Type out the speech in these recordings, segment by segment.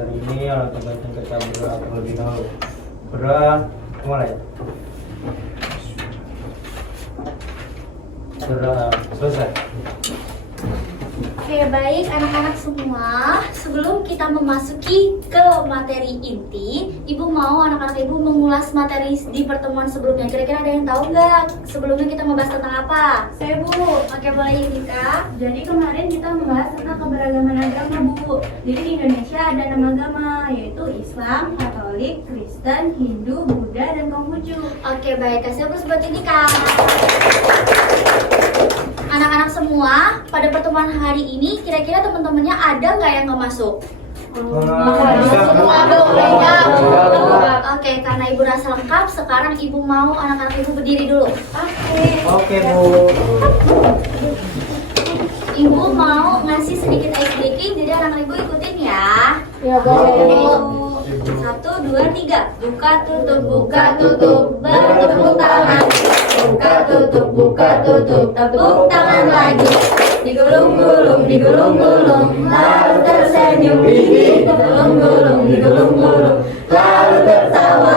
hari ini alangkah baiknya kita berdoa terlebih dahulu. Berdoa, mulai. Berdoa, selesai. Oke, baik anak-anak semua, sebelum kita memasuki ke materi inti, Ibu mau anak-anak Ibu mengulas materi di pertemuan sebelumnya. Kira-kira ada yang tahu nggak sebelumnya kita membahas tentang apa? Saya Bu. Oke, boleh Yudika. Jadi kemarin kita membahas tentang keberagaman agama Bu. Jadi di Indonesia ada 6 agama, yaitu Islam, Katolik, Kristen, Hindu, Buddha, dan Konghucu. Oke, baik, kasih aku buat Yudika. Anak-anak semua, pada pertemuan hari ini kira-kira teman-temannya ada nggak yang nggak masuk? Semua Bu. Oke, karena Ibu rasa lengkap, sekarang Ibu mau anak-anak Ibu berdiri dulu. Oke, Bu. Ibu mau ngasih sedikit ice breaking, jadi anak-anak Ibu ikutin ya. Ya Ibu. 1, 2, 3. Buka tutup, bertepuk tangan. Buka tutup, tepuk tangan lagi. Digulung-gulung, lalu tersenyum. Digulung-gulung, lalu tertawa.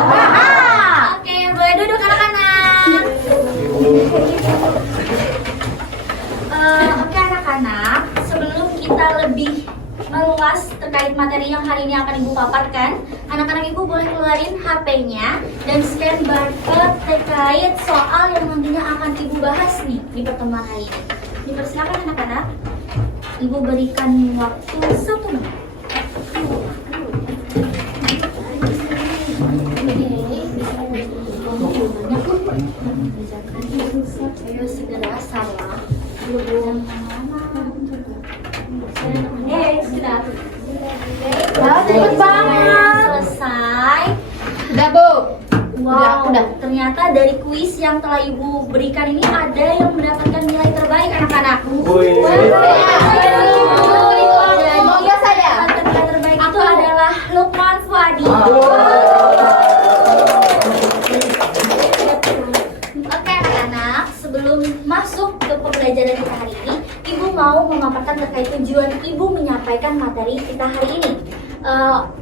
Oke, boleh duduk anak-anak. Oke anak-anak, sebelum kita lebih meluas terkait materi yang hari ini akan Ibu paparkan, anak-anak Ibu boleh keluarin HP-nya dan scan barcode terkait soal yang nantinya akan Ibu bahas nih di pertemuan hari ini. Dipersilakan anak-anak. Ibu berikan waktu 1 menit. Ayo segera salah. Sudah. Cepet banget. Selesai. Udah Bu. Wow, Udah. ternyata dari kuis yang telah Ibu berikan ini ada yang mendapatkan nilai terbaik anak-anak. Wih. Semoga saja. Nilai terbaik itu adalah Lukman Fuadi. Oke anak-anak, sebelum masuk ke pembelajaran kita hari ini, Ibu mau memaparkan terkait tujuan Ibu menyampaikan materi kita hari ini.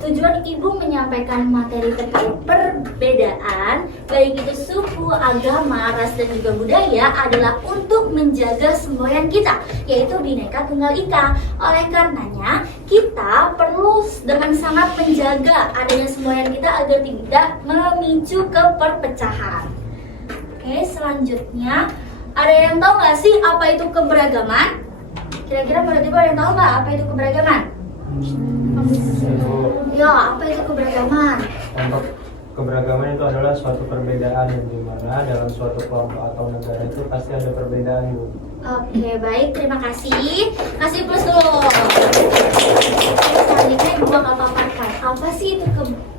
Tujuan Ibu menyampaikan materi terkait perbedaan, baik itu suku, agama, ras, dan juga budaya adalah untuk menjaga semboyan kita, yaitu Bhinneka Tunggal Ika. Oleh karenanya, kita perlu dengan sangat menjaga adanya semboyan kita agar tidak memicu ke perpecahan. Oke, selanjutnya, ada yang tahu nggak sih apa itu keberagaman? Kira-kira menurut Ibu ada yang tahu nggak apa itu keberagaman? Ya, apa itu keberagaman? Untuk keberagaman itu adalah suatu perbedaan yang dimana dalam suatu kelompok atau negara itu pasti ada perbedaan, Bu. Oke, baik, terima kasih. Kasih plus dulu. Selanjutnya Ibu bakal paparkan apa sih itu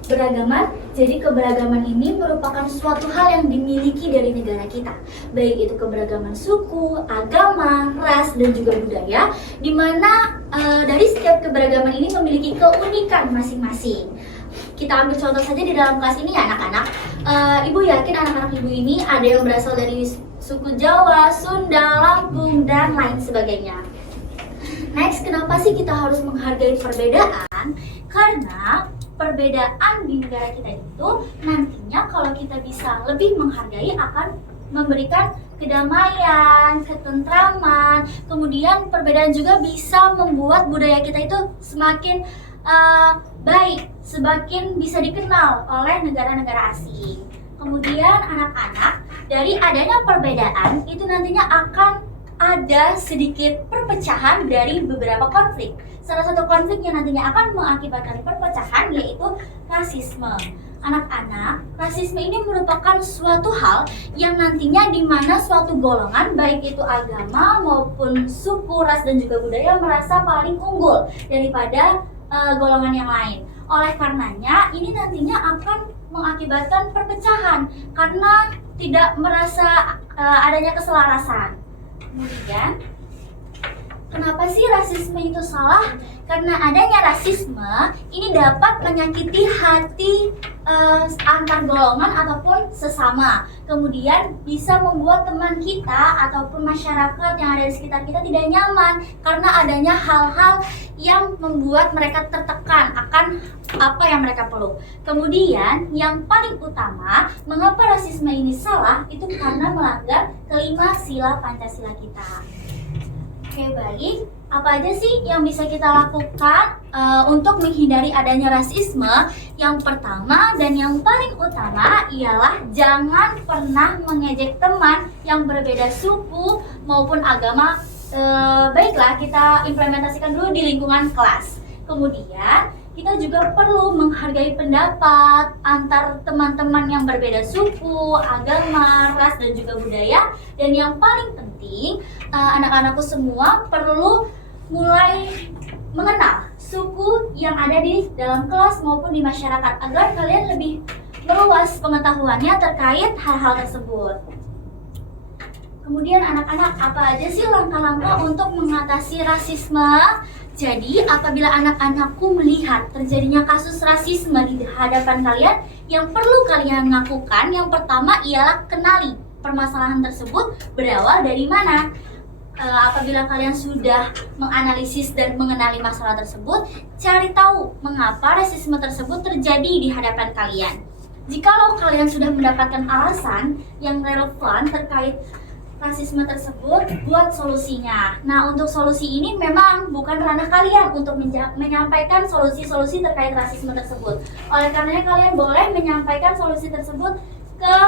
keberagaman. Jadi keberagaman ini merupakan suatu hal yang dimiliki dari negara kita, baik itu keberagaman suku, agama, ras, dan juga budaya, di mana dari setiap keberagaman ini memiliki keunikan masing-masing. Kita ambil contoh saja di dalam kelas ini ya anak-anak. Ibu yakin anak-anak Ibu ini ada yang berasal dari suku Jawa, Sunda, Lampung, dan lain sebagainya. Next, kenapa sih kita harus menghargai perbedaan? Karena perbedaan di negara kita itu nantinya kalau kita bisa lebih menghargai akan memberikan kedamaian, ketentraman. Kemudian perbedaan juga bisa membuat budaya kita itu semakin baik, semakin bisa dikenal oleh negara-negara asing. Kemudian anak-anak, dari adanya perbedaan itu nantinya akan ada sedikit perpecahan dari beberapa konflik. Salah satu konflik yang nantinya akan mengakibatkan perpecahan yaitu rasisme. Anak-anak, rasisme ini merupakan suatu hal yang nantinya di mana suatu golongan, baik itu agama maupun suku, ras, dan juga budaya merasa paling unggul daripada golongan yang lain. Oleh karenanya, ini nantinya akan mengakibatkan perpecahan karena tidak merasa adanya keselarasan. Kemudian, kenapa sih rasisme itu salah? Karena adanya rasisme ini dapat menyakiti hati antar golongan ataupun sesama. Kemudian bisa membuat teman kita ataupun masyarakat yang ada di sekitar kita tidak nyaman karena adanya hal-hal yang membuat mereka tertekan akan mendapatkan apa yang mereka perlu. Kemudian yang paling utama, mengapa rasisme ini salah? Itu karena melanggar kelima sila Pancasila kita. Oke, baik. Apa aja sih yang bisa kita lakukan untuk menghindari adanya rasisme? Yang pertama dan yang paling utama ialah jangan pernah mengejek teman yang berbeda suku maupun agama. Baiklah, kita implementasikan dulu di lingkungan kelas. Kemudian kita juga perlu menghargai pendapat antar teman-teman yang berbeda suku, agama, ras, dan juga budaya. Dan yang paling penting, anak-anakku semua perlu mulai mengenal suku yang ada di dalam kelas maupun di masyarakat agar kalian lebih meluas pengetahuannya terkait hal-hal tersebut. Kemudian anak-anak, apa aja sih langkah-langkah untuk mengatasi rasisme? Jadi apabila anak-anakku melihat terjadinya kasus rasisme di hadapan kalian, yang perlu kalian lakukan yang pertama ialah kenali permasalahan tersebut berawal dari mana. Apabila kalian sudah menganalisis dan mengenali masalah tersebut, cari tahu mengapa rasisme tersebut terjadi di hadapan kalian. Jikalau kalian sudah mendapatkan alasan yang relevan terkait rasisme tersebut, buat solusinya. Nah, untuk solusi ini memang bukan ranah kalian untuk menyampaikan solusi-solusi terkait rasisme tersebut. Oleh karenanya kalian boleh menyampaikan solusi tersebut ke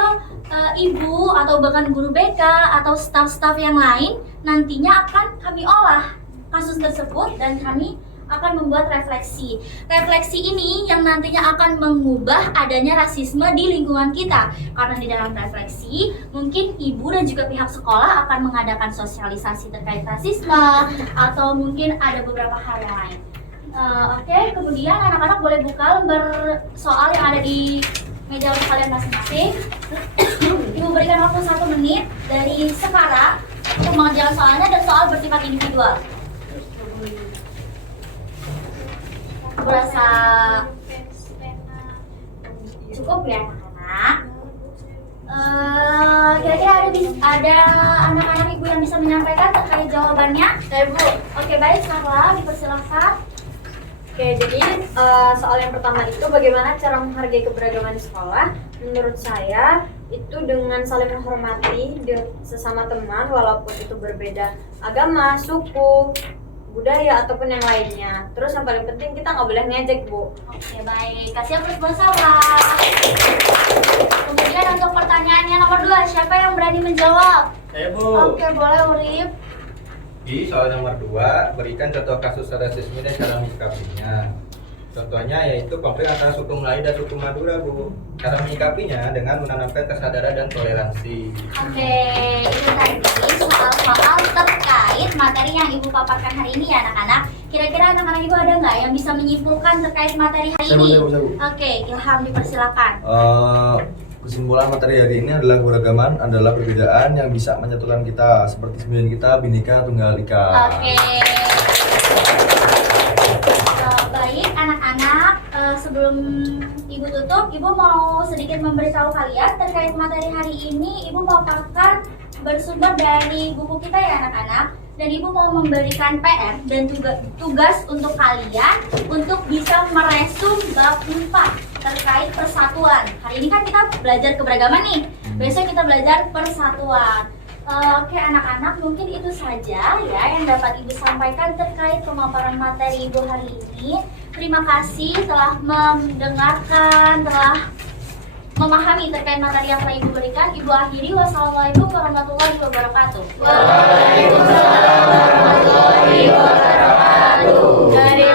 ibu atau bahkan guru BK atau staf-staf yang lain. Nantinya akan kami olah kasus tersebut dan kami akan membuat refleksi. Refleksi ini yang nantinya akan mengubah adanya rasisme di lingkungan kita. Karena di dalam refleksi, mungkin ibu dan juga pihak sekolah akan mengadakan sosialisasi terkait rasisme atau mungkin ada beberapa hal yang lain. Oke, kemudian anak-anak boleh buka lembar soal yang ada di meja kalian masing-masing. Ibu berikan waktu 1 menit dari sekarang untuk mengerjakan soalnya dan soal bersifat individual. Berasa cukup ya anak-anak? Kira-kira ada anak-anak ibu yang bisa menyampaikan terkait jawabannya? Saya Bu. Oke, baik, Carla, dipersilakan. Oke, jadi soal yang pertama itu bagaimana cara menghargai keberagaman di sekolah? Menurut saya itu dengan saling menghormati sesama teman walaupun itu berbeda agama, suku, budaya ataupun yang lainnya. Terus yang paling penting kita nggak boleh ngejek Bu. Oke, baik, kasih aplaus buat Salwa. Kemudian untuk pertanyaan yang nomor 2, siapa yang berani menjawab? Saya Bu. Oke, boleh Urip. Di soal nomor 2, berikan contoh kasus rasisme dan cara menyikapinya. Contohnya yaitu konflik antara suku Melayu dan suku Madura, Bu. Cara menyikapinya dengan menanamkan kesadaran dan toleransi. Oke, itu tadi soal-soal terkait materi yang Ibu paparkan hari ini ya anak-anak. Kira-kira anak-anak Ibu ada nggak yang bisa menyimpulkan terkait materi hari ini? Oke, Ilham dipersilakan. Kesimpulan materi hari ini adalah keberagaman adalah perbedaan yang bisa menyatukan kita, seperti sembilan kita Bhinneka Tunggal Ika. Oke. Baik anak-anak, sebelum Ibu tutup, Ibu mau sedikit memberitahu kalian terkait materi hari ini. Ibu mau paparkan bersumber dari buku kita ya anak-anak. Dan Ibu mau memberikan PR dan juga tugas untuk kalian untuk bisa meresum bab 4 terkait persatuan. Hari ini kan kita belajar keberagaman nih, besok kita belajar persatuan. Oke anak-anak, mungkin itu saja ya yang dapat Ibu sampaikan terkait pemaparan materi Ibu hari ini. Terima kasih telah mendengarkan, telah memahami terkait materi yang telah Ibu berikan. Ibu akhiri, wassalamualaikum warahmatullahi wabarakatuh. Waalaikumsalam warahmatullahi wabarakatuh. Dari